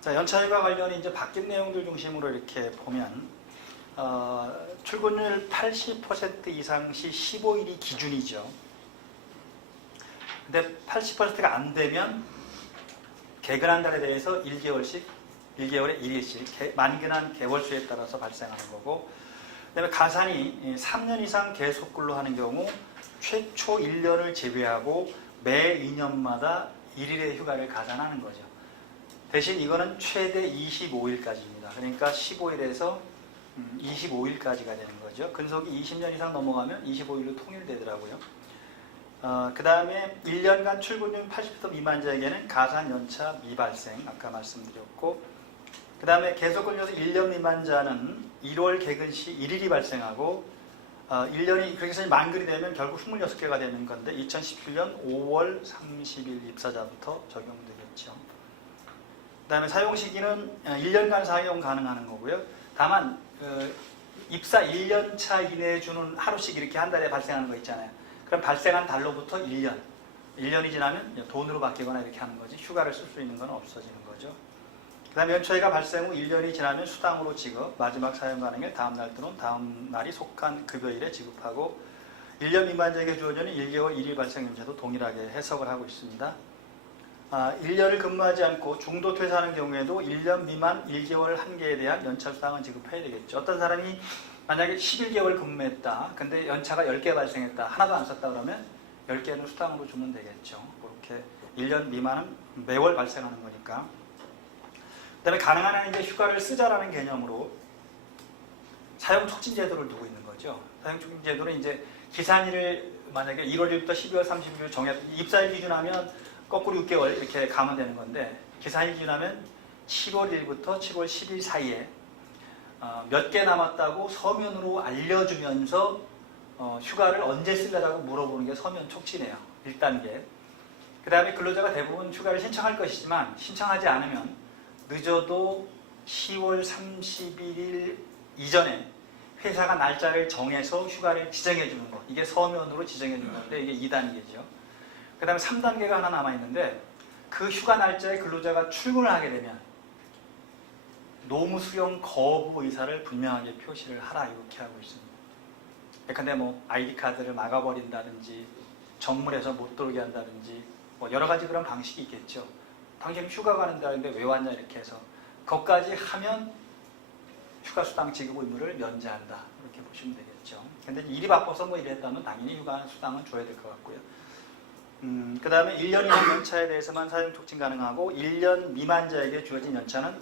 자, 연차휴가 관련이 이제 바뀐 내용들 중심으로 이렇게 보면, 출근율 80% 이상 시 15일이 기준이죠. 근데 80%가 안 되면 개근한 달에 대해서 1개월씩, 1개월에 1일씩 만기난 개월수에 따라서 발생하는 거고, 그 다음에 가산이 3년 이상 계속 근로하는 경우 최초 1년을 제외하고 매 2년마다 1일의 휴가를 가산하는 거죠. 대신 이거는 최대 25일까지입니다. 그러니까 15일에서 25일까지가 되는 거죠. 근속이 20년 이상 넘어가면 25일로 통일되더라고요. 그 다음에 1년간 출근율 80% 미만자에게는 가산 연차 미발생, 아까 말씀드렸고, 그 다음에 계속 근로에서 1년 미만자는 1월 개근 시 1일이 발생하고, 1년이 그렇게 해서 만근이 되면 결국 26개가 되는 건데, 2017년 5월 30일 입사자부터 적용되겠죠. 그 다음에 사용 시기는 1년간 사용 가능한 거고요. 다만 입사 1년차 이내에 주는 하루씩 이렇게 한 달에 발생하는 거 있잖아요. 그럼 발생한 달로부터 1년이 지나면 돈으로 바뀌거나 이렇게 하는 거지, 휴가를 쓸 수 있는 건 없어지는 거죠. 그 다음에 연차휴가 발생 후 1년이 지나면 수당으로 지급, 마지막 사용 가능일 다음 날 또는 다음 날이 속한 급여일에 지급하고, 1년 미만자에게 주어지는 1개월 1일 발생 연차도 동일하게 해석을 하고 있습니다. 1년을 근무하지 않고 중도 퇴사하는 경우에도 1년 미만 1개월 한계에 대한 연차 수당은 지급해야 되겠죠. 어떤 사람이 만약에 11개월 근무했다. 근데 연차가 10개 발생했다. 하나도 안 썼다 그러면 10개는 수당으로 주면 되겠죠. 그렇게 1년 미만은 매월 발생하는 거니까. 그 다음에 가능한 한 이제 휴가를 쓰자라는 개념으로 사용 촉진 제도를 두고 있는 거죠. 사용 촉진 제도는 이제 기산일을 만약에 1월 1일부터 12월 30일 정해, 입사일 기준하면 거꾸로 6개월 이렇게 가면 되는 건데, 기산일 기준하면 7월 1일부터 7월 10일 사이에 몇 개 남았다고 서면으로 알려주면서 휴가를 언제 쓰려고 물어보는 게 서면 촉진이에요. 1단계. 그 다음에 근로자가 대부분 휴가를 신청할 것이지만 신청하지 않으면 늦어도 10월 31일 이전에 회사가 날짜를 정해서 휴가를 지정해 주는 거, 이게 서면으로 지정해 주는 건데 이게 2단계죠. 그 다음에 3단계가 하나 남아있는데, 그 휴가 날짜에 근로자가 출근을 하게 되면 노무 수용 거부 의사를 분명하게 표시를 하라, 이렇게 하고 있습니다. 근데 뭐 아이디 카드를 막아버린다든지 정문에서 못 들어오게 한다든지 뭐 여러 가지 그런 방식이 있겠죠. 당신 휴가 가는데 왜 왔냐 이렇게 해서 그것까지 하면 휴가 수당 지급 의무를 면제한다, 이렇게 보시면 되겠죠. 근데 일이 바빠서 뭐 이랬다면 당연히 휴가 수당은 줘야 될 것 같고요. 그 다음에 1년 이상 연차에 대해서만 사용 촉진 가능하고, 1년 미만자에게 주어진 연차는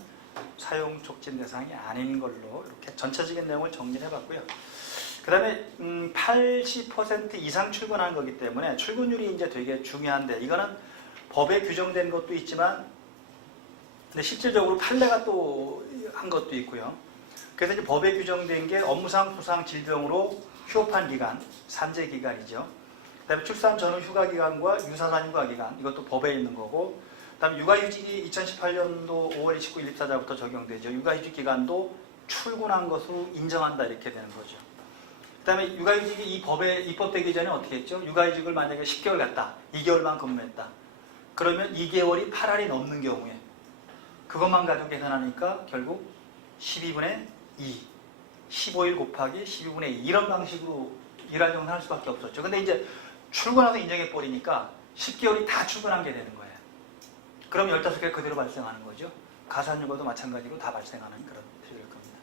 사용 촉진 대상이 아닌 걸로 이렇게 전체적인 내용을 정리해 봤고요. 그 다음에 80% 이상 출근하는 거기 때문에 출근율이 이제 되게 중요한데, 이거는 법에 규정된 것도 있지만 근데 실질적으로 판례가 또 한 것도 있고요. 그래서 이제 법에 규정된 게 업무상 부상 질병으로 휴업한 기간, 산재 기간이죠. 그다음에 출산 전후 휴가 기간과 유사산 휴가 기간, 이것도 법에 있는 거고, 그다음에 육아휴직이 2018년도 5월 29일 입사자부터 적용되죠. 육아휴직 기간도 출근한 것으로 인정한다, 이렇게 되는 거죠. 그다음에 육아휴직이 이 법에 입법되기 전에 어떻게 했죠? 육아휴직을 만약에 10개월 갔다, 2개월만 근무했다. 그러면 2개월이 8알이 넘는 경우에 그것만 가지고 계산하니까 결국 12분의 2, 15일 곱하기 12분의 2, 이런 방식으로 일활용을 할 수밖에 없었죠. 근데 이제 출근해서 인정해 버리니까 10개월이 다 출근한 게 되는 거예요. 그럼 15개 그대로 발생하는 거죠. 가산휴가도 마찬가지로 다 발생하는 그런 필요일 겁니다.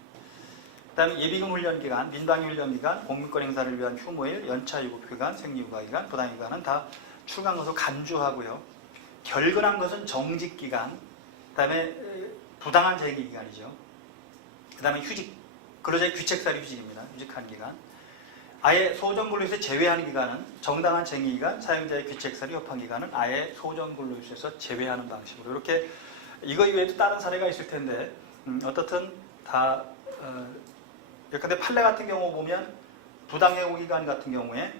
그 다음에 예비군 훈련기간, 민방위 훈련기간, 공민권 행사를 위한 휴무일, 연차유급기간, 생리휴가기간, 부당휴가는 다 출간 것으로 간주하고요. 결근한 것은 정직기간, 그 다음에 부당한 재기기간이죠. 그 다음에 휴직, 근로자의 규칙사리 휴직입니다. 휴직한 기간. 아예 소정근로에서 제외하는 기간은 정당한 쟁의기간, 사용자의 규칙사리 협한 기간은 아예 소정근로에서 제외하는 방식으로, 이렇게 이거 이외에도 다른 사례가 있을 텐데 어떻든 다 근데 판례 같은 경우 보면 부당해고 기간 같은 경우에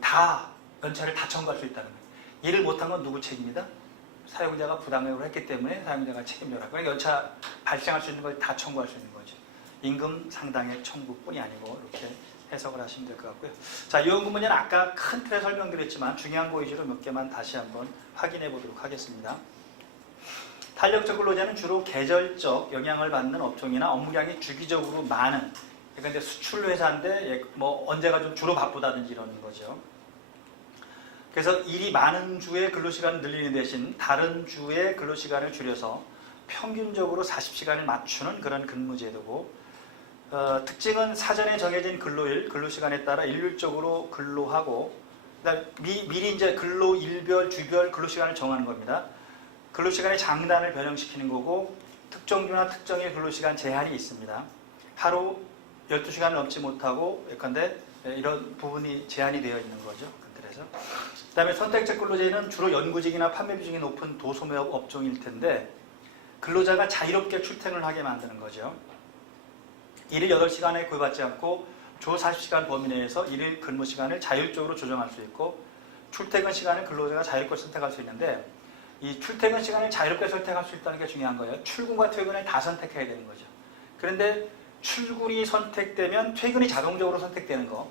다 연차를 다 청구할 수 있다는 거예요. 일을 못한 건 누구 책임이다? 사용자가 부당해고를 했기 때문에 사용자가 책임져라. 그러니까 연차 발생할 수 있는 걸 다 청구할 수 있는 거죠. 임금 상당의 청구뿐이 아니고, 이렇게 해석을 하시면 될 것 같고요. 자, 요원 문제는 아까 큰 틀에 설명드렸지만 중요한 거 위주로 몇 개만 다시 한번 확인해 보도록 하겠습니다. 탄력적 근로자는 주로 계절적 영향을 받는 업종이나 업무량이 주기적으로 많은, 그러니까 이제 수출 회사인데 뭐 언제가 좀 주로 바쁘다든지 이런 거죠. 그래서 일이 많은 주에 근로시간을 늘리는 대신 다른 주에 근로시간을 줄여서 평균적으로 40시간을 맞추는 그런 근무제도고, 특징은 사전에 정해진 근로일, 근로시간에 따라 일률적으로 근로하고, 그다음에 미리 이제 근로일별, 주별 근로시간을 정하는 겁니다. 근로시간의 장단을 변형시키는 거고, 특정주나 특정일 근로시간 제한이 있습니다. 하루 12시간을 넘지 못하고, 예컨대 이런 부분이 제한이 되어 있는 거죠. 그래서 그 다음에 선택적 근로제는 주로 연구직이나 판매 비중이 높은 도소매 업종일 텐데, 근로자가 자유롭게 출퇴근을 하게 만드는 거죠. 일일 8시간에 구애받지 않고 주 40시간 범위 내에서 일일 근무 시간을 자율적으로 조정할 수 있고, 출퇴근 시간을 근로자가 자유롭게 선택할 수 있는데, 이 출퇴근 시간을 자유롭게 선택할 수 있다는 게 중요한 거예요. 출근과 퇴근을 다 선택해야 되는 거죠. 그런데 출근이 선택되면 퇴근이 자동적으로 선택되는 거,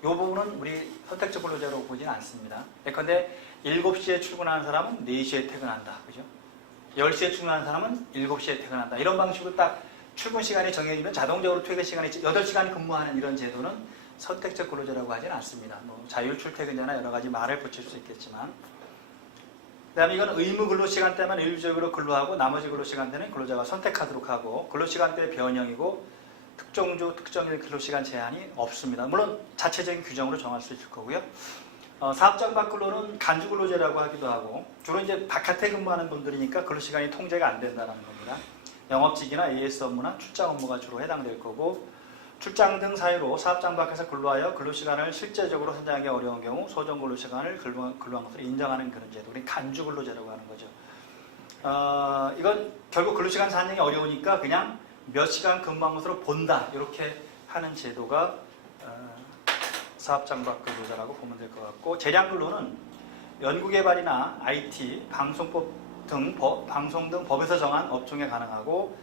이 부분은 우리 선택적 근로자로 보지는 않습니다. 예컨대 7시에 출근하는 사람은 4시에 퇴근한다. 그죠? 10시에 출근하는 사람은 7시에 퇴근한다. 이런 방식으로 딱 출근 시간이 정해지면 자동적으로 퇴근 시간이 8시간 근무하는 이런 제도는 선택적 근로자라고 하지는 않습니다. 뭐 자율 출퇴근자나 여러 가지 말을 붙일 수 있겠지만, 그 다음에 이건 의무 근로시간 때만 일률적으로 근로하고 나머지 근로시간 때는 근로자가 선택하도록 하고, 근로시간대 변형이고 특정주, 특정일 근로시간 제한이 없습니다. 물론 자체적인 규정으로 정할 수 있을 거고요. 사업장 밖 근로는 간주 근로제라고 하기도 하고, 주로 이제 바깥에 근무하는 분들이니까 근로시간이 통제가 안 된다는 겁니다. 영업직이나 AS 업무나 출장 업무가 주로 해당될 거고, 출장 등 사유로 사업장 밖에서 근로하여 근로시간을 실제적으로 선정하기 어려운 경우 소정 근로시간을 근로한 것으로 인정하는 그런 제도, 우리 간주 근로제라고 하는 거죠. 이건 결국 근로시간 산정이 어려우니까 그냥 몇 시간 근무한 것으로 본다, 이렇게 하는 제도가 사업장 밖 근로자라고 보면 될 것 같고, 재량 근로는 연구개발이나 IT, 방송법 등 방송 등 법에서 정한 업종에 가능하고,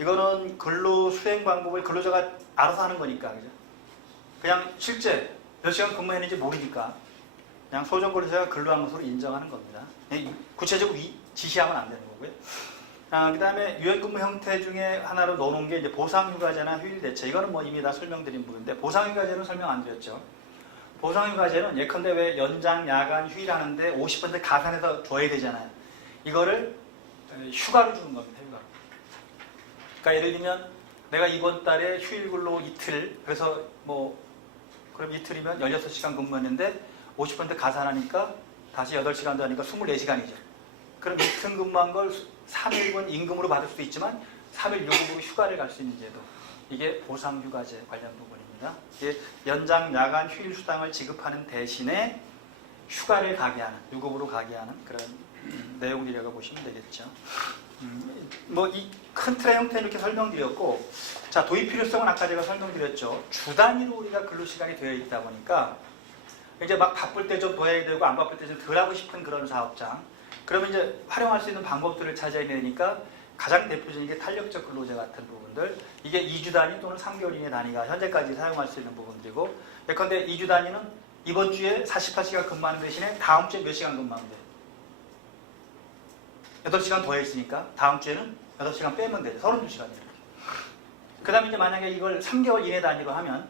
이거는 근로 수행 방법을 근로자가 알아서 하는 거니까, 그죠? 그냥 실제 몇 시간 근무했는지 모르니까 그냥 소정 근로자가 근로한 것으로 인정하는 겁니다. 구체적으로 지시하면 안 되는 거고요. 그 다음에 유연근무 형태 중에 하나로 넣어놓은 게 이제 보상휴가제나 휴일대체. 이거는 뭐 이미 다 설명드린 부분인데, 보상휴가제는 설명 안 드렸죠. 보상휴가제는 예컨대 왜 연장, 야간, 휴일 하는데 50% 가산해서 줘야 되잖아요. 이거를 휴가로 주는 겁니다. 휴가로. 그러니까 예를 들면 내가 이번 달에 휴일 근로 이틀, 그래서 뭐 그럼 이틀이면 16시간 근무했는데 50% 가산하니까 다시 8시간 더 하니까 24시간이죠. 그럼 이틀 근무한 걸 3일분 임금으로 받을 수도 있지만 3일 요금으로 휴가를 갈 수 있는 제도. 이게 보상휴가제 관련 부분입니다. 이게 연장, 야간, 휴일 수당을 지급하는 대신에 휴가를 가게 하는, 유급으로 가게 하는 그런 내용들이라고 보시면 되겠죠. 뭐 이 큰 틀의 형태는 이렇게 설명드렸고, 자, 도입 필요성은 아까 제가 설명드렸죠. 주 단위로 우리가 근로시간이 되어 있다 보니까 이제 막 바쁠 때 좀 더 해야 되고 안 바쁠 때 좀 덜 하고 싶은 그런 사업장, 그러면 이제 활용할 수 있는 방법들을 찾아야 되니까 가장 대표적인 게 탄력적 근로제 같은 부분들, 이게 2주 단위 또는 3개월 이내 단위가 현재까지 사용할 수 있는 부분들이고, 예컨대 2주 단위는 이번 주에 48시간 근무하는 대신에 다음 주에 몇 시간 근무하면 돼요? 8시간 더 했으니까 다음 주에는 8시간 빼면 돼요. 32시간이에요. 그 다음에 이제 만약에 이걸 3개월 이내 단위로 하면,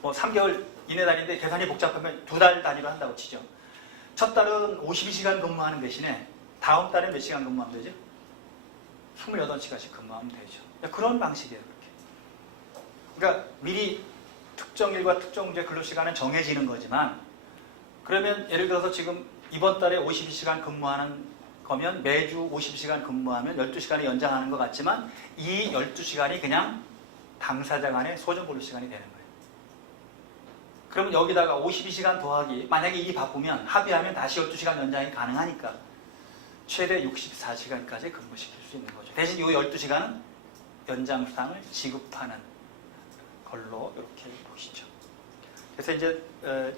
뭐 3개월 이내 단위인데 계산이 복잡하면 2달 단위로 한다고 치죠. 첫 달은 52시간 근무하는 대신에 다음 달에 몇 시간 근무하면 되죠? 28시간씩 근무하면 되죠. 그런 방식이에요. 그렇게. 그러니까 미리 특정일과 특정주의 근로시간은 정해지는 거지만, 그러면 예를 들어서 지금 이번 달에 52시간 근무하는 거면 매주 50시간 근무하면 12시간이 연장하는 것 같지만 이 12시간이 그냥 당사자 간의 소정 근로시간이 되는 거예요. 그러면 여기다가 52시간 더하기, 만약에 일이 바쁘면 합의하면 다시 12시간 연장이 가능하니까 최대 64시간까지 근무시킬 수 있는 거죠. 대신 이 12시간은 연장 수당을 지급하는 걸로 이렇게 보시죠. 그래서 이제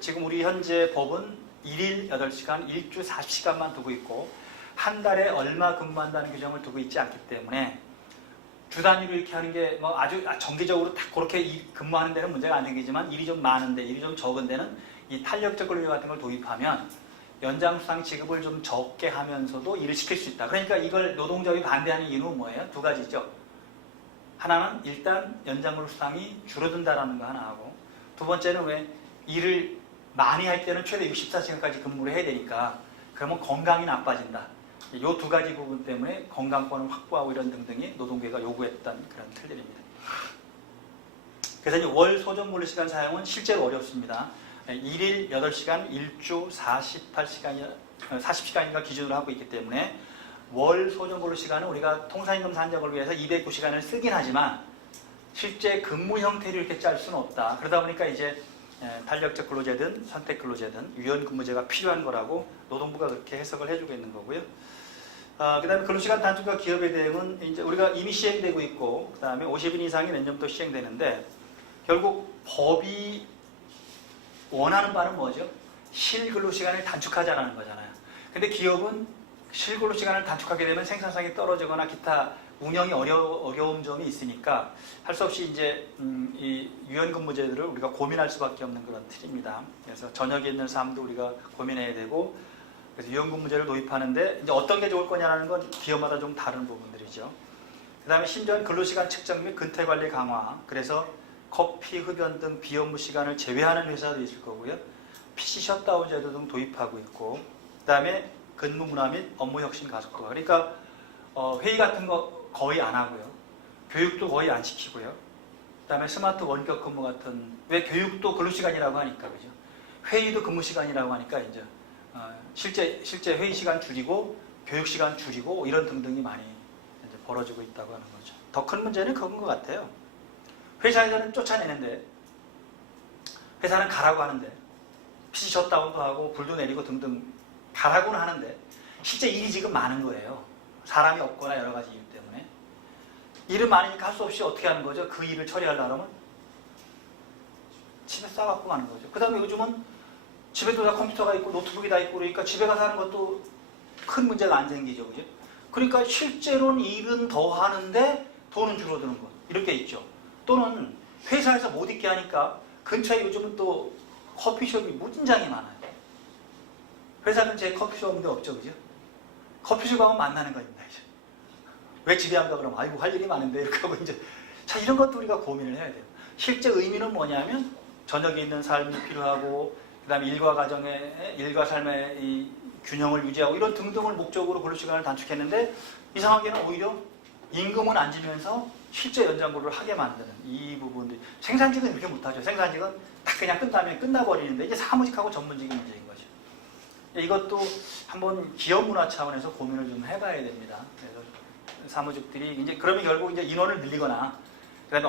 지금 우리 현재 법은 1일 8시간, 1주 40시간만 두고 있고 한 달에 얼마 근무한다는 규정을 두고 있지 않기 때문에 주 단위로 이렇게 하는 게 뭐 아주 정기적으로 딱 그렇게 근무하는 데는 문제가 안 생기지만, 일이 좀 많은데, 일이 좀 적은 데는 이 탄력적 근로제 같은 걸 도입하면 연장 수당 지급을 좀 적게 하면서도 일을 시킬 수 있다. 그러니까 이걸 노동조합이 반대하는 이유는 뭐예요? 두 가지죠. 하나는 일단 연장근로 수당이 줄어든다라는 거 하나하고, 두 번째는 왜 일을 많이 할 때는 최대 64시간까지 근무를 해야 되니까 그러면 건강이 나빠진다. 이 두 가지 부분 때문에 건강권을 확보하고 이런 등등이 노동계가 요구했던 그런 틀들입니다. 그래서 이제 월 소정근로시간 사용은 실제로 어렵습니다. 일일 8시간, 일주 40시간인가 기준으로 하고 있기 때문에 월 소정근로시간은 우리가 통상임금 산정을 위해서 209시간을 쓰긴 하지만 실제 근무 형태를 이렇게 짤 수는 없다. 그러다 보니까 이제 탄력적 근로제든 선택근로제든 유연근무제가 필요한 거라고 노동부가 그렇게 해석을 해주고 있는 거고요. 그 다음에 근로시간 단축과 기업의 대응은 이제 우리가 이미 시행되고 있고, 그 다음에 50인 이상이 내년부터 시행되는데, 결국 법이 원하는 바는 뭐죠? 실근로시간을 단축하자는 거잖아요. 근데 기업은 실근로시간을 단축하게 되면 생산성이 떨어지거나 기타 운영이 어려운 점이 있으니까 할 수 없이 이제 이 유연근무제들을 우리가 고민할 수밖에 없는 그런 틀입니다. 그래서 저녁에 있는 삶도 우리가 고민해야 되고, 그래서 유연근무제를 도입하는데 이제 어떤 게 좋을 거냐라는 건 기업마다 좀 다른 부분들이죠. 그 다음에 심지어는 근로시간 측정 및 근태관리 강화, 그래서 커피, 흡연 등 비업무 시간을 제외하는 회사도 있을 거고요. PC 셧다운 제도 등 도입하고 있고, 그 다음에 근무 문화 및 업무 혁신 가속화. 그러니까 회의 같은 거 거의 안 하고요. 교육도 거의 안 시키고요. 그 다음에 스마트 원격 근무 같은, 왜 교육도 근로시간이라고 하니까, 그죠? 회의도 근무시간이라고 하니까 이제 실제 회의 시간 줄이고 교육 시간 줄이고 이런 등등이 많이 이제 벌어지고 있다고 하는 거죠. 더 큰 문제는 그건 것 같아요. 회사에서는 쫓아내는데, 회사는 가라고 하는데, PC 셧다운도 하고 불도 내리고 등등 가라고는 하는데 실제 일이 지금 많은 거예요. 사람이 없거나 여러 가지 이유 때문에. 일은 많으니까 할 수 없이 어떻게 하는 거죠? 그 일을 처리하려면 집에 싸갖고 가는 거죠. 그 다음에 요즘은 집에도 다 컴퓨터가 있고 노트북이 다 있고 그러니까 집에 가서 하는 것도 큰 문제가 안 생기죠. 그죠? 그러니까 실제로는 일은 더 하는데 돈은 줄어드는 것. 이렇게 있죠. 또는 회사에서 못 있게 하니까 근처에 요즘은 또 커피숍이 무진장이 많아요. 회사 근처에 커피숍인데 없죠. 그죠? 커피숍 가면 만나는 거입니다. 이제. 왜 집에 안 가? 그러면 아이고 할 일이 많은데 이렇게 하고 이제 자 이런 것도 우리가 고민을 해야 돼요. 실제 의미는 뭐냐면 저녁에 있는 삶이 필요하고 그 다음에 일과 삶의 이 균형을 유지하고 이런 등등을 목적으로 근로시간을 단축했는데 이상하게는 오히려 임금은 안 지면서 실제 연장근로를 하게 만드는 이 부분들. 생산직은 이렇게 못하죠. 생산직은 딱 그냥 끝나면 끝나버리는데 이게 사무직하고 전문직이 문제인 거죠. 이것도 한번 기업 문화 차원에서 고민을 좀 해봐야 됩니다. 그래서 사무직들이 이제 그러면 결국 이제 인원을 늘리거나 그다음에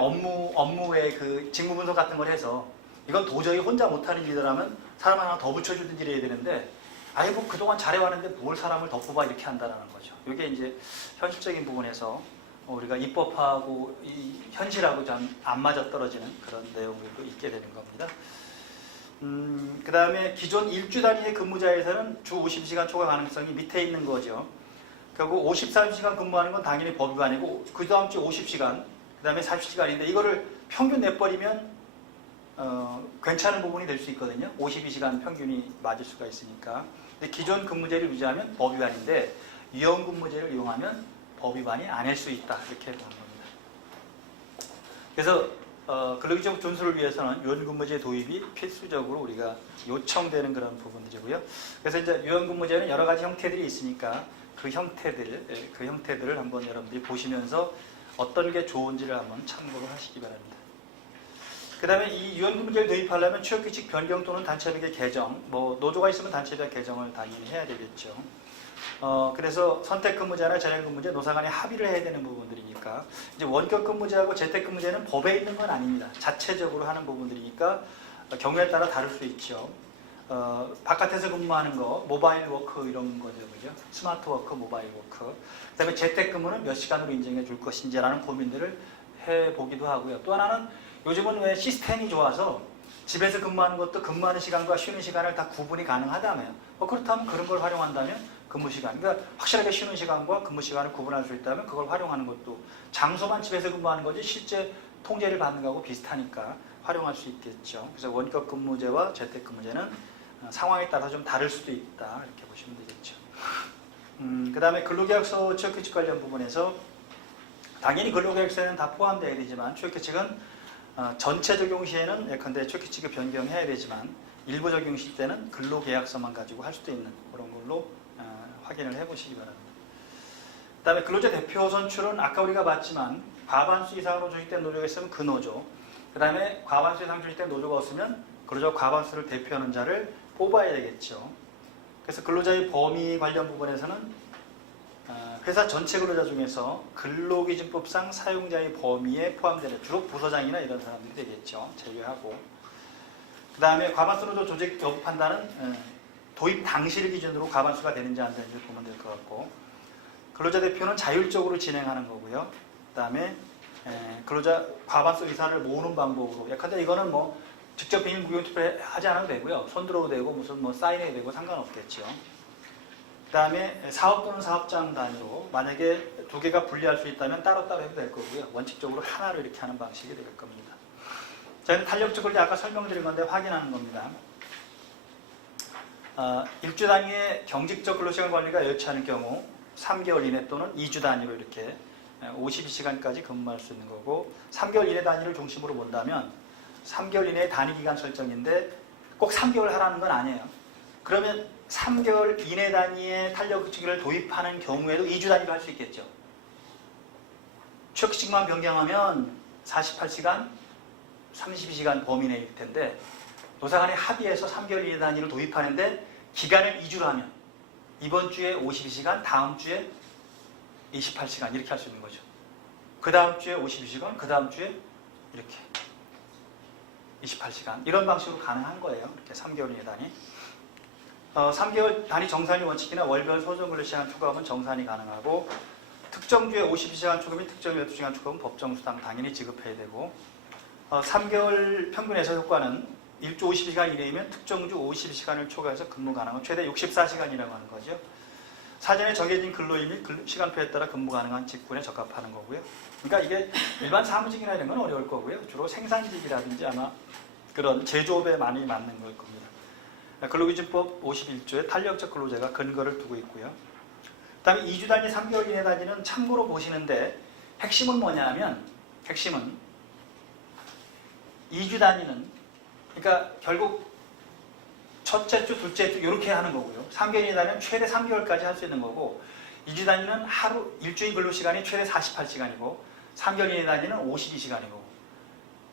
업무의 그 직무 분석 같은 걸 해서 이건 도저히 혼자 못하는 일이라면 사람 하나 더 붙여주든지 이래야 되는데 아예 뭐 그동안 잘해왔는데 뭘 사람을 더 뽑아 이렇게 한다는 거죠. 이게 이제 현실적인 부분에서 우리가 입법하고 이 현실하고 좀 안 맞아떨어지는 그런 내용도 있게 되는 겁니다. 그 다음에 기존 일주 단위의 근무자에서는 주 50시간 초과 가능성이 밑에 있는 거죠. 결국 53시간 근무하는 건 당연히 법 위반이고 그 다음 주 50시간, 그 다음에 40시간인데 이거를 평균 내버리면 괜찮은 부분이 될 수 있거든요. 52시간 평균이 맞을 수가 있으니까. 근데 기존 근무제를 유지하면 법 위반인데 유연근무제를 이용하면 법 위반이 아닐 수 있다. 이렇게 보는 겁니다. 그래서 근로기준법 준수를 위해서는 유연근무제 도입이 필수적으로 우리가 요청되는 그런 부분들이고요. 그래서 이제 유연근무제는 여러 가지 형태들이 있으니까 그 형태들을 한번 여러분들이 보시면서 어떤 게 좋은지를 한번 참고를 하시기 바랍니다. 그 다음에 이 유연근무제를 도입하려면 취업규칙 변경 또는 단체별 개정, 뭐 노조가 있으면 단체별 개정을 당연히 해야 되겠죠. 그래서 선택근무제나 전형근무제, 노사 간에 합의를 해야 되는 부분들이니까 이제 원격근무제하고 재택근무제는 법에 있는 건 아닙니다. 자체적으로 하는 부분들이니까 경우에 따라 다를 수 있죠. 바깥에서 근무하는 거, 모바일 워크 이런 거죠, 그죠? 스마트 워크, 모바일 워크. 그다음에 재택근무는 몇 시간으로 인정해 줄 것인지라는 고민들을 해보기도 하고요. 또 하나는 요즘은 왜 시스템이 좋아서 집에서 근무하는 것도 근무하는 시간과 쉬는 시간을 다 구분이 가능하다며요. 그렇다면 그런 걸 활용한다면 근무시간, 그러니까 확실하게 쉬는 시간과 근무시간을 구분할 수 있다면 그걸 활용하는 것도 장소만 집에서 근무하는 거지 실제 통제를 받는 거하고 비슷하니까 활용할 수 있겠죠. 그래서 원격 근무제와 재택 근무제는 상황에 따라서 좀 다를 수도 있다 이렇게 보시면 되겠죠. 그 다음에 근로계약서 취업규칙 관련 부분에서 당연히 근로계약서에는 다 포함되어야 되지만 취업규칙은 전체 적용 시에는 예컨대 취업규칙을 변경해야 되지만 일부 적용 시 때는 근로계약서만 가지고 할 수도 있는 그런 걸로 확인을 해보시기 바랍니다. 그 다음에 근로자 대표 선출은 아까 우리가 봤지만 과반수 이상으로 조직된 노조가 있으면 그 노조, 그 다음에 과반수 이상 조직된 노조가 없으면 근로자 과반수를 대표하는 자를 뽑아야 되겠죠. 그래서 근로자의 범위 관련 부분에서는 회사 전체 근로자 중에서 근로기준법상 사용자의 범위에 포함되는 주로 부서장이나 이런 사람들이 되겠죠. 제외하고. 그 다음에 과반수 노조 조직 여부 판단은 도입 당시를 기준으로 과반수가 되는지 안 되는지 보면 될 것 같고, 근로자 대표는 자율적으로 진행하는 거고요. 그 다음에 근로자 과반수 의사를 모으는 방법으로, 예컨대 이거는 뭐 직접 비밀 무효 투표를 하지 않아도 되고요. 손들어도 되고 무슨 뭐 사인해도 되고 상관없겠죠. 그 다음에 사업 또는 사업장 단위로 만약에 두 개가 분리할 수 있다면 따로따로 해도 될 거고요. 원칙적으로 하나로 이렇게 하는 방식이 될 겁니다. 저희는 탄력적 근로 아까 설명드린 건데 확인하는 겁니다. 일주 단위의 경직적 근로시간 관리가 여의치 않을 경우 3개월 이내 또는 2주 단위로 이렇게 52시간까지 근무할 수 있는 거고, 3개월 이내 단위를 중심으로 본다면 3개월 이내 단위 기간 설정인데 꼭 3개월 하라는 건 아니에요. 그러면 3개월 이내 단위의 탄력규칙을 도입하는 경우에도 2주 단위로 할 수 있겠죠. 취업규칙만 변경하면 48시간, 32시간 범위 내일 텐데 노사 간에 합의해서 3개월 이내 단위를 도입하는데 기간을 2주로 하면 이번 주에 52시간, 다음 주에 28시간 이렇게 할 수 있는 거죠. 그 다음 주에 52시간, 그 다음 주에 이렇게 28시간 이런 방식으로 가능한 거예요. 이렇게 3개월 이내 단위. 3개월 단위 정산이 원칙이나 월별 소정 근로시간 추가하면 정산이 가능하고, 특정 주에 52시간 추가 및 특정 12시간 추가하면 법정수당 당연히 지급해야 되고, 3개월 평균 해서 효과는 1주 52시간 이내이면 특정 주 52시간을 초과해서 근무 가능한 최대 64시간이라고 하는 거죠. 사전에 정해진 근로일 및 시간표에 따라 근무 가능한 직군에 적합하는 거고요. 그러니까 이게 일반 사무직이나 이런 건 어려울 거고요. 주로 생산직이라든지 아마 그런 제조업에 많이 맞는 걸 겁니다. 근로기준법 51조에 탄력적 근로제가 근거를 두고 있고요. 그 다음에 2주 단위, 3개월 이내 단위는 참고로 보시는데 핵심은 뭐냐면, 핵심은 2주 단위는 그러니까 결국 첫째 주, 둘째 주 이렇게 하는 거고요. 3개월 이내 단위는 최대 3개월까지 할 수 있는 거고, 2주 단위는 하루 일주일 근로시간이 최대 48시간이고 3개월 이내 단위는 52시간이고,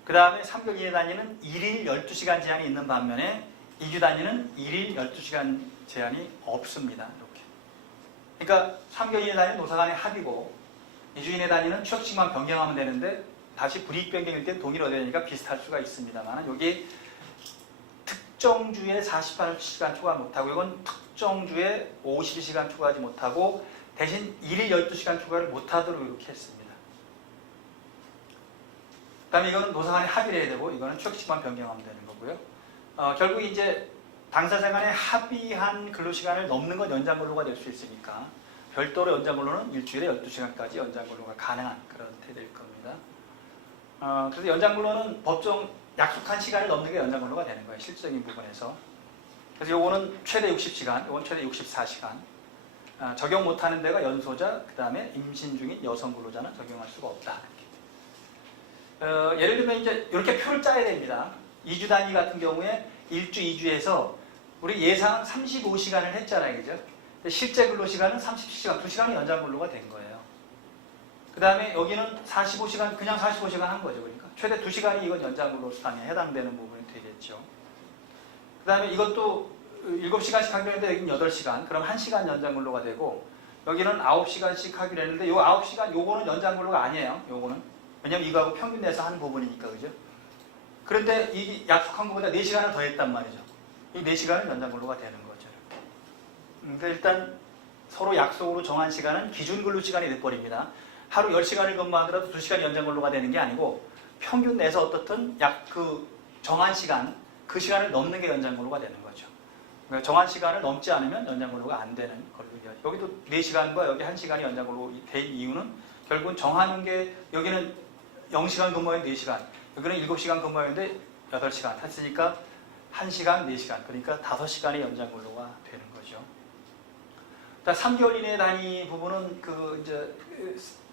그 다음에 3개월 이내 단위는 1일 12시간 제한이 있는 반면에 2주 단위는 1일 12시간 제한이 없습니다. 이렇게. 그러니까 3개월 이내 단위는 노사 간의 합의고 2주 이내 단위는 취업식만 변경하면 되는데 다시 불이익 변경일 때 동의를 얻어야 되니까 비슷할 수가 있습니다만, 여기 특정 주에 48시간 초과 못하고 이건 특정 주에 52시간 초과하지 못하고 대신 1일 12시간 초과를 못하도록 이렇게 했습니다. 그 다음에 이거는 노사 간의 합의를 해야 되고 이거는 취업식만 변경하면 되는 거고요. 결국 이제 당사자 간에 합의한 근로시간을 넘는 건 연장근로가 될 수 있으니까 별도로 연장근로는 일주일에 12시간까지 연장근로가 가능한 그런 형태 될 겁니다. 그래서 연장근로는 법정 약속한 시간을 넘는 게 연장근로가 되는 거예요. 실질적인 부분에서. 그래서 요거는 최대 60시간, 요건 최대 64시간. 적용 못하는 데가 연소자, 그 다음에 임신 중인 여성 근로자는 적용할 수가 없다. 예를 들면 이제 이렇게 표를 짜야 됩니다. 2주 단위 같은 경우에 1주, 2주에서 우리 예상 35시간을 했잖아요. 그죠? 실제 근로시간은 37시간, 2시간이 연장근로가 된 거예요. 그 다음에 여기는 45시간, 그냥 45시간 한 거죠. 그러니까 최대 2시간이 이건 연장근로 수당에 해당되는 부분이 되겠죠. 그 다음에 이것도 7시간씩 하기로 했는데 여기는 8시간, 그럼 1시간 연장근로가 되고, 여기는 9시간씩 하기로 했는데 요 9시간, 요거는 연장근로가 아니에요. 요거는. 왜냐면 이거하고 평균 내서 하는 부분이니까. 그죠? 그런데 이 약속한 것보다 4시간을 더 했단 말이죠. 이 4시간은 연장근로가 되는 거죠. 그러니까 일단 서로 약속으로 정한 시간은 기준 근로시간이 돼버립니다. 하루 10시간을 근무하더라도 2시간이 연장근로가 되는 게 아니고 평균 내서 어떻든 약 그 정한 시간, 그 시간을 넘는 게 연장근로가 되는 거죠. 그러니까 정한 시간을 넘지 않으면 연장근로가 안 되는 걸로 이야기. 여기도 4시간과 여기 1시간이 연장근로 된 이유는 결국은 정하는 게, 여기는 0시간 근무에 4시간, 여기는 7시간 근무했는데 8시간 했으니까 1시간, 4시간, 그러니까 5시간의 연장 근로가 되는 거죠. 3개월 이내 단위 부분은 이제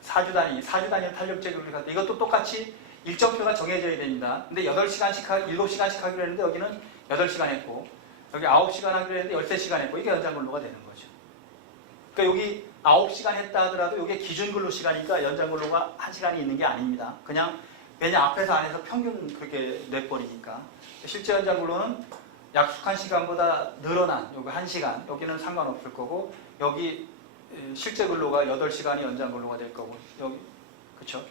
4주 단위 탄력제 근로를 갖다 이것도 똑같이 일정표가 정해져야 됩니다. 근데 8시간씩 7시간씩 하기로 했는데 여기는 8시간 했고 여기 9시간 하기로 했는데 13시간 했고 이게 연장 근로가 되는 거죠. 그러니까 여기 9시간 했다 하더라도 이게 기준 근로 시간이니까 연장 근로가 1시간이 있는 게 아닙니다. 그냥 왜냐 앞에서 안에서 평균 그렇게 내버리니까 실제 연장 근로는 약속한 시간보다 늘어난 여기 1시간 여기는 상관없을 거고 여기 실제 근로가 8시간이 연장 근로가 될 거고 여기 그렇죠?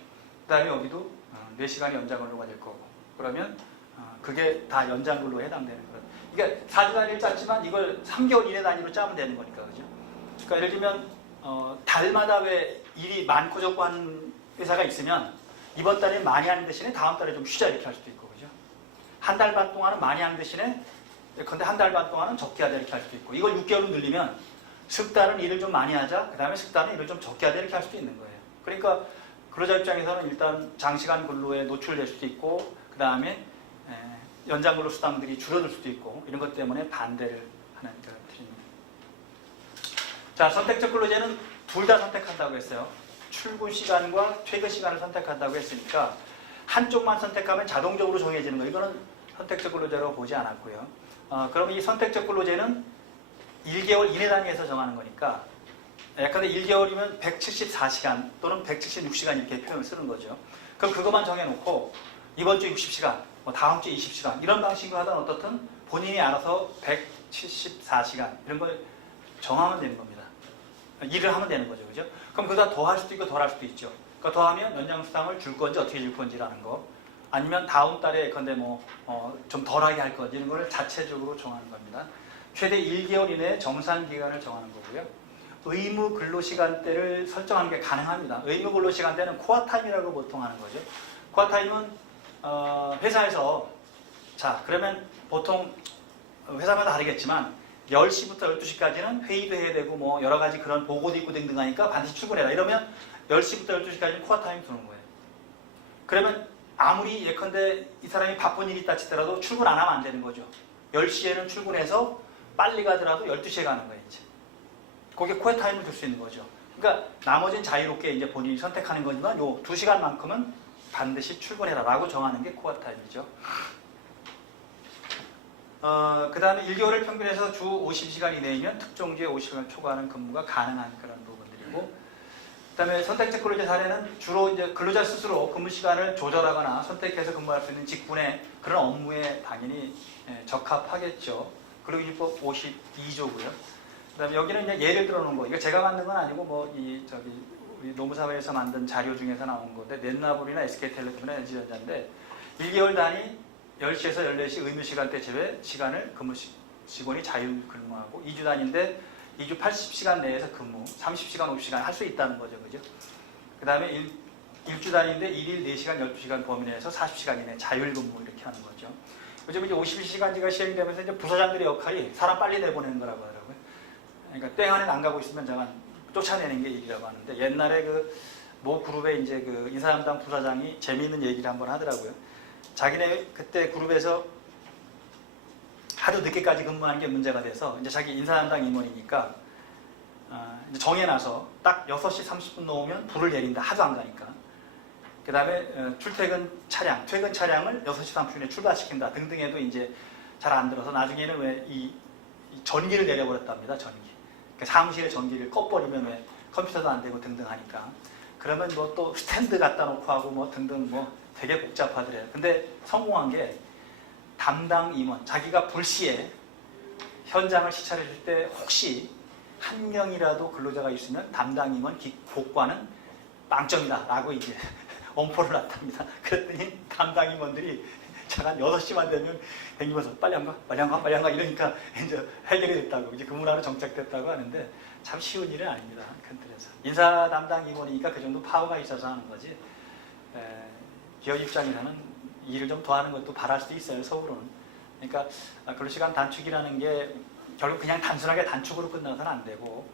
그다음에 여기도 4시간이 연장 근로가 될 거고 그러면 그게 다 연장 근로에 해당되는 거예요. 그러니까 4주 단위를 짰지만 이걸 3개월 이내 단위로 짜면 되는 거니까 그죠? 그러니까 예를 들면 달마다 왜 일이 많고 적고 하는 회사가 있으면 이번 달에 많이 하는 대신에 다음 달에 좀 쉬자 이렇게 할 수도 있고 그죠? 한 달 반 동안은 많이 하는 대신에 근데 한 달 반 동안은 적게 하자 이렇게 할 수도 있고 이걸 6개월로 늘리면 석 달은 일을 좀 많이 하자 그 다음에 석 달은 일을 좀 적게 하자 이렇게 할 수도 있는 거예요. 그러니까 근로자 입장에서는 일단 장시간 근로에 노출될 수도 있고 그 다음에 연장 근로 수당들이 줄어들 수도 있고 이런 것 때문에 반대를 하는 그런 틀입니다. 자, 선택적 근로제는 둘 다 선택한다고 했어요. 출근 시간과 퇴근 시간을 선택한다고 했으니까 한쪽만 선택하면 자동적으로 정해지는 거예요. 이거는 선택적 근로제라고 보지 않았고요. 그럼 이 선택적 근로제는 1개월 이내 단위에서 정하는 거니까 예컨대 1개월이면 174시간 또는 176시간 이렇게 표현을 쓰는 거죠. 그럼 그것만 정해놓고 이번 주 60시간, 뭐 다음 주 20시간 이런 방식으로 하든 어떻든 본인이 알아서 174시간 이런 걸 정하면 되는 겁니다. 일을 하면 되는 거죠. 그죠? 그럼 그보다 더 할 수도 있고 덜 할 수도 있죠. 그러니까 더하면 연장수당을 줄 건지 어떻게 줄 건지라는 거 아니면 다음 달에 예컨대 좀 덜하게 할 건지 이런 걸 자체적으로 정하는 겁니다. 최대 1개월 이내에 정산기간을 정하는 거고요. 의무 근로시간대를 설정하는 게 가능합니다. 의무 근로시간대는 코어타임이라고 보통 하는 거죠. 코어타임은 회사에서 자 그러면 보통 회사마다 다르겠지만 10시부터 12시까지는 회의도 해야 되고 뭐 여러 가지 그런 보고도 있고 등등 하니까 반드시 출근해라. 이러면 10시부터 12시까지는 코어타임 두는 거예요. 그러면 아무리 예컨대 이 사람이 바쁜 일이 있다 치더라도 출근 안 하면 안 되는 거죠. 10시에는 출근해서 빨리 가더라도 12시에 가는 거예요. 이제. 거기에 코어타임을 둘 수 있는 거죠. 그러니까 나머지는 자유롭게 이제 본인이 선택하는 거지만 요 2시간만큼은 반드시 출근해라 라고 정하는 게 코어타임이죠. 그 다음에 1개월을 평균해서 주 50시간 이내이면 특정주에 50시간을 초과하는 근무가 가능한 그런 부분들이고 그 다음에 선택적 근로제 사례는 주로 이제 근로자 스스로 근무 시간을 조절하거나 선택해서 근무할 수 있는 직군의 그런 업무에 당연히 적합하겠죠. 근로기준법 52조고요. 그 다음에 여기는 이제 예를 들어 놓은 거, 이거 제가 만든 건 아니고 우리 노무사회에서 만든 자료 중에서 나온 건데 넷나블이나 SK텔레콤이나 LG전자인데 1개월 단위 10시에서 14시 의무시간대 제외 시간을 근무 직원이 자유 근무하고 2주 단위인데 2주 80시간 내에서 근무 30시간 50시간 할 수 있다는 거죠. 그죠? 그 다음에 1주 단위인데 1일 4시간 12시간 범위 내에서 40시간 이내 자율 근무 이렇게 하는 거죠. 요즘 이제 52시간제가 시행이 되면서 이제 부서장들의 역할이 사람 빨리 내보내는 거라고 하더라고요. 그러니까 땡 안에 안 가고 있으면 잠깐 쫓아내는 게 일이라고 하는데 옛날에 모 그룹의 이제 인사담당 부사장이 재미있는 얘기를 한번 하더라고요. 자기네 그때 그룹에서 하루 늦게까지 근무하는 게 문제가 돼서 이제 자기 인사담당 임원이니까 이제 정해놔서 딱 6시 30분 넘으면 불을 내린다. 하도 안 가니까. 그 다음에 출퇴근 차량, 퇴근 차량을 6시 30분에 출발시킨다 등등 해도 이제 잘 안 들어서 나중에는 왜 이 전기를 내려버렸답니다. 전기. 그러니까 사무실에 전기를 꺼버리면 왜 컴퓨터도 안 되고 등등 하니까. 그러면 뭐 또 스탠드 갖다 놓고 하고 뭐 등등 뭐 되게 복잡하더래요. 근데 성공한 게 담당 임원, 자기가 불시에 현장을 시찰해 줄 때 혹시 한 명이라도 근로자가 있으면 담당 임원 복과는 빵점이다 라고 이제 엄포를 놨답니다. 그랬더니 담당 임원들이 잠깐 6시만 되면 댕기면서 빨리 안 가, 빨리 안 가, 빨리 안 가 이러니까 이제 해결이 됐다고 이제 그 문화로 정착됐다고 하는데 참 쉬운 일은 아닙니다. 큰 틀에서. 인사 담당 임원이니까 그 정도 파워가 있어서 하는 거지 기업 입장에서는 일을 좀 더 하는 것도 바랄 수도 있어요. 속으로는. 그러니까 근로시간 단축이라는 게 결국 그냥 단순하게 단축으로 끝나서는 안 되고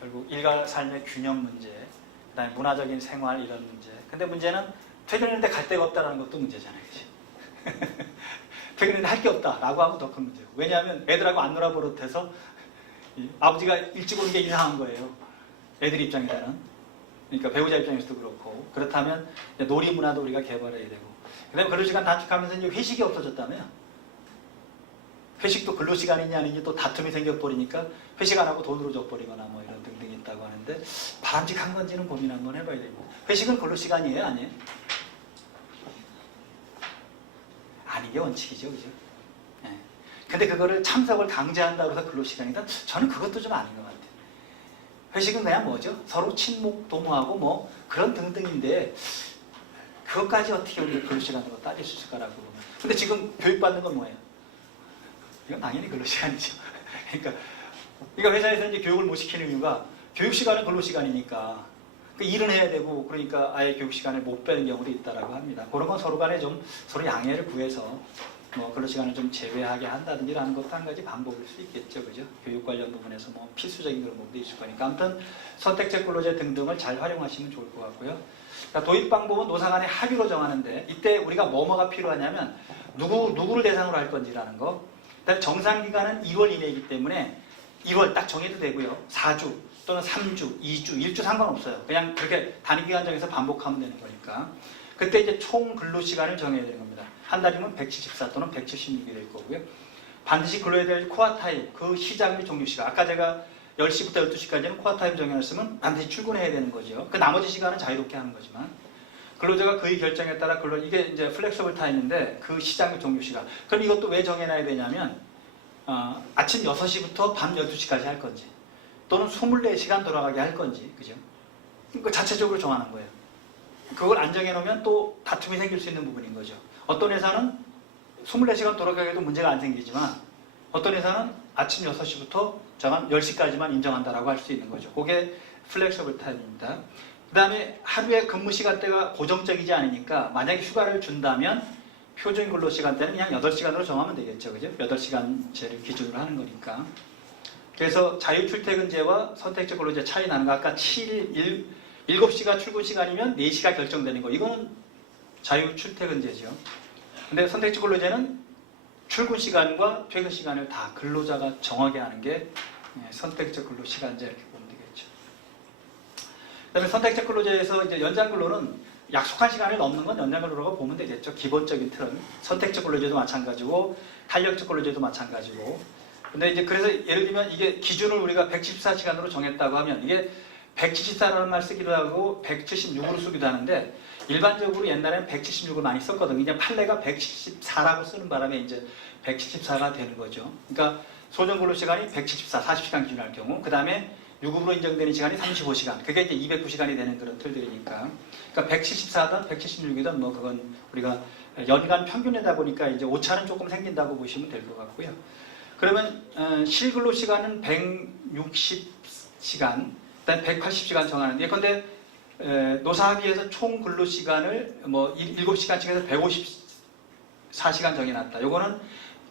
결국 일과 삶의 균형 문제, 그다음에 문화적인 생활 이런 문제. 근데 문제는 퇴근했는데 갈 데가 없다는 것도 문제잖아요. 퇴근했는데 할 게 없다라고 하면 더 큰 문제예요. 왜냐하면 애들하고 안 놀아버릇해서 아버지가 일찍 오는 게 이상한 거예요. 애들 입장에서는. 그러니까 배우자 입장에서도 그렇고. 그렇다면 놀이 문화도 우리가 개발해야 되고. 그 다음에 근로시간 단축하면서 이제 회식이 없어졌다며. 회식도 근로시간이냐 아니냐 또 다툼이 생겨버리니까 회식 안 하고 돈으로 줘버리거나 뭐 이런 등등이 있다고 하는데 바람직한 건지는 고민 한번 해봐야 됩니다. 회식은 근로시간이에요? 아니에요? 아닌 게 원칙이죠. 그죠? 예. 근데 그거를 참석을 강제한다고 해서 근로시간이다? 저는 그것도 좀 아닌 것 같아요. 회식은 그냥 뭐죠? 서로 친목 도모하고 뭐 그런 등등인데 그것까지 어떻게 우리가 근로시간으로 따질 수 있을까라고 보면. 근데 지금 교육받는 건 뭐예요? 이건 당연히 근로시간이죠. 그러니까 회사에서 이제 교육을 못 시키는 이유가 교육시간은 근로시간이니까 일은 해야 되고 그러니까 아예 교육시간을 못 빼는 경우도 있다라고 합니다. 그런 건 서로 간에 좀 서로 양해를 구해서 뭐 근로시간을 좀 제외하게 한다든지 라는 것도 한 가지 방법일 수 있겠죠. 그죠? 교육 관련 부분에서 뭐 필수적인 그런 부분도 있을 거니까. 아무튼 선택적 근로제 등등을 잘 활용하시면 좋을 것 같고요. 그러니까 도입 방법은 노사 간의 합의로 정하는데 이때 우리가 뭐가 필요하냐면 누구를 대상으로 할 건지라는 거. 그다음에 정상기간은 1월 이내이기 때문에 1월 딱 정해도 되고요. 4주 또는 3주, 2주, 1주 상관없어요. 그냥 그렇게 단위기간 정해서 반복하면 되는 거니까. 그때 이제 총 근로시간을 정해야 되는 겁니다. 한 달이면 174 또는 176이 될 거고요. 반드시 근로해야 될 코어타임, 그 시작 및 종료 시간. 아까 제가 10시부터 12시까지는 코어타임 정해놨으면 반드시 출근해야 되는 거죠. 그 나머지 시간은 자유롭게 하는 거지만. 근로자가 그의 결정에 따라 이게 이제 플렉서블 타임인데 그 시작 및 종료 시간. 그럼 이것도 왜 정해놔야 되냐면 아침 6시부터 밤 12시까지 할 건지 또는 24시간 돌아가게 할 건지, 그죠? 그 자체적으로 정하는 거예요. 그걸 안 정해놓으면 또 다툼이 생길 수 있는 부분인 거죠. 어떤 회사는 24시간 돌아가게도 문제가 안 생기지만 어떤 회사는 아침 6시부터 저간 10시까지만 인정한다라고 할 수 있는 거죠. 그게 플렉서블 타임입니다. 그 다음에 하루에 근무 시간대가 고정적이지 않으니까 만약에 휴가를 준다면 표준 근로 시간대는 그냥 8시간으로 정하면 되겠죠. 그죠? 8시간제를 기준으로 하는 거니까. 그래서 자유출퇴근제와 선택적 근로제 차이 나는 거 아까 7시가 출근 시간이면 4시가 결정되는 거. 이거는 자유출퇴근제죠. 근데 선택적 근로제는 출근 시간과 퇴근 시간을 다 근로자가 정하게 하는 게 선택적 근로 시간제 이렇게 보면 되겠죠. 그다음에 선택적 근로제에서 이제 연장 근로는 약속한 시간을 넘는 건 연장 근로라고 보면 되겠죠. 기본적인 틀은 선택적 근로제도 마찬가지고 탄력적 근로제도 마찬가지고. 근데 이제 그래서 예를 들면 이게 기준을 우리가 174시간으로 정했다고 하면 이게 174라는 말 쓰기도 하고 176으로 쓰기도 하는데 일반적으로 옛날에는 176을 많이 썼거든요. 이제 판례가 174라고 쓰는 바람에 이제 174가 되는 거죠. 그러니까 소정 근로 시간이 174, 40시간 기준으로 할 경우, 그 다음에 유급으로 인정되는 시간이 35시간. 그게 이제 209시간이 되는 그런 틀들이니까. 그러니까 174든 176이든 뭐 그건 우리가 연간 평균이다 보니까 이제 오차는 조금 생긴다고 보시면 될 것 같고요. 그러면 실근로 시간은 160시간, 그다음 180시간 정하는데, 예컨대 노사합의에서 총 근로 시간을 뭐 7시간씩 해서 154시간 정해놨다. 요거는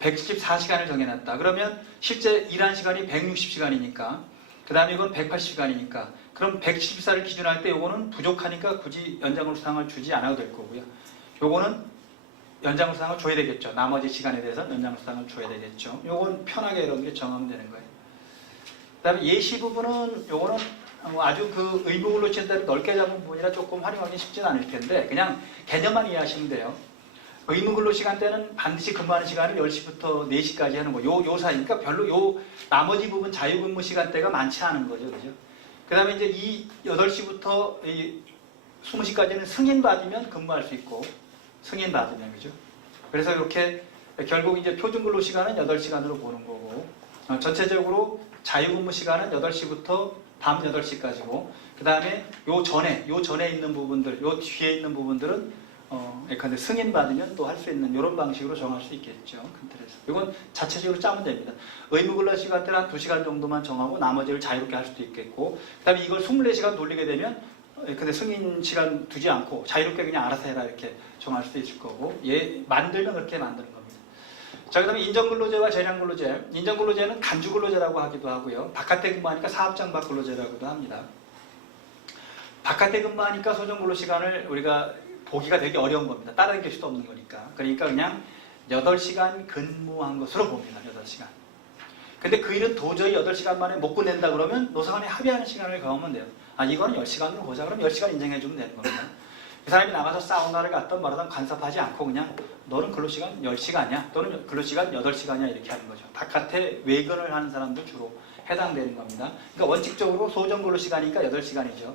114시간을 정해놨다. 그러면 실제 일한 시간이 160시간이니까, 그 다음에 이건 180시간이니까, 그럼 114를 기준할 때 요거는 부족하니까 굳이 연장근로수당을 주지 않아도 될 거고요. 요거는 연장근로수당을 줘야 되겠죠. 나머지 시간에 대해서 연장근로수당을 줘야 되겠죠. 요건 편하게 여러분들이 정하면 되는 거예요. 그 다음에 예시 부분은 요거는 아주 그 의무근로시간대를 넓게 잡은 부분이라 조금 활용하기 쉽진 않을 텐데 그냥 개념만 이해하시면 돼요. 의무근로시간대는 반드시 근무하는 시간을 10시부터 4시까지 하는 거. 요 사이니까 별로 요 나머지 부분 자유근무 시간대가 많지 않은 거죠. 그죠? 그 다음에 이제 이 8시부터 이 20시까지는 승인받으면 근무할 수 있고 승인받으면, 그죠? 그래서 이렇게 결국 이제 표준근로 시간은 8시간으로 보는 거고 전체적으로 자유근무 시간은 8시부터 밤 8시까지고 그 다음에 요 전에 있는 부분들, 요 뒤에 있는 부분들은 예컨대 승인받으면 또 할 수 있는 이런 방식으로 정할 수 있겠죠. 큰 틀에서. 이건 자체적으로 짜면 됩니다. 의무근로 시간대는 한 2시간 정도만 정하고 나머지를 자유롭게 할 수도 있겠고 그 다음에 이걸 24시간 돌리게 되면 근데 승인 시간 두지 않고 자유롭게 그냥 알아서 해라 이렇게 정할 수도 있을 거고 만들면 그렇게 만드는 겁니다. 자, 그 다음에 인정근로제와 재량근로제. 인정근로제는 간주근로제라고 하기도 하고요. 바깥에 근무하니까 사업장 밖 근로제라고도 합니다. 바깥에 근무하니까 소정근로 시간을 우리가 보기가 되게 어려운 겁니다. 따라갈 수도 없는 거니까. 그러니까 그냥 8시간 근무한 것으로 봅니다. 8시간. 근데 그 일은 도저히 8시간 만에 못 끝낸다 그러면 노사간에 합의하는 시간을 가면 돼요. 아, 이거는 10시간으로 보자. 그럼 10시간 인정해주면 되는 겁니다. 그 사람이 나가서 사우나를 갔던 말하던 간섭하지 않고 그냥 너는 근로시간 10시간이야. 또는 근로시간 8시간이야. 이렇게 하는 거죠. 바깥에 외근을 하는 사람들 주로 해당되는 겁니다. 그러니까 원칙적으로 소정 근로시간이니까 8시간이죠.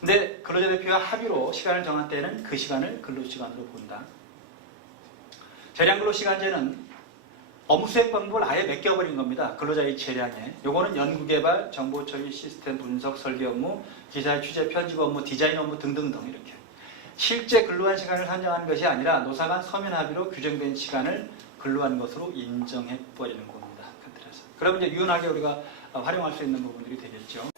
근데 근로자 대표와 합의로 시간을 정한 때는 그 시간을 근로시간으로 본다. 재량 근로시간제는 업무 수행 방법을 아예 맡겨버린 겁니다. 근로자의 재량에. 요거는 연구개발, 정보처리, 시스템 분석, 설계 업무, 기사의 취재, 편집 업무, 디자인 업무 등등등 이렇게. 실제 근로한 시간을 산정하는 것이 아니라 노사 간 서면 합의로 규정된 시간을 근로한 것으로 인정해버리는 겁니다. 그럼 이제 유연하게 우리가 활용할 수 있는 부분들이 되겠죠.